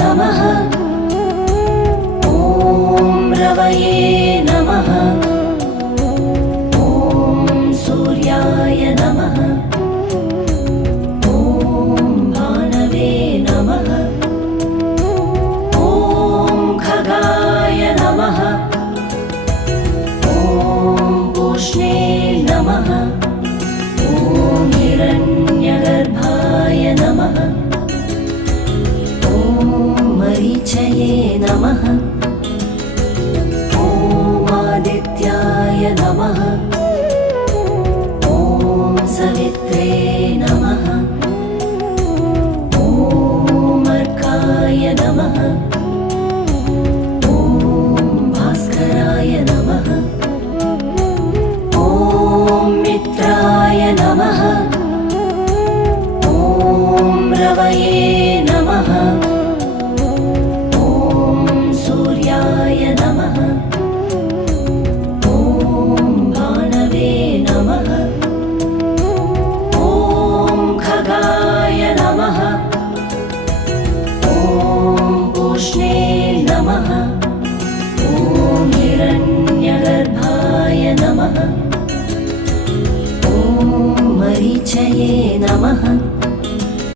नमः। ॐ रवये नमः। ॐ सूर्याय नमः। ॐ भानवे नमः। ॐ खगाय नमः। ॐ पूष्णे नमः। ॐ हिरण्यगर्भाय नमः। ॐ मरीचये नमः। ॐ आदित्याय नमः। ॐ सवित्रे नमः। ॐ अर्काय नमः। ॐ भास्कराय नमः। ॐ मित्राय नमः। ॐ रवये नमः। ॐ सूर्याय नमः। ॐ भानवे नमः। ॐ खगाय नमः। ॐ पूष्णे नमः। ॐ हिरण्यगर्भाय नमः। ॐ मरीचये नमः।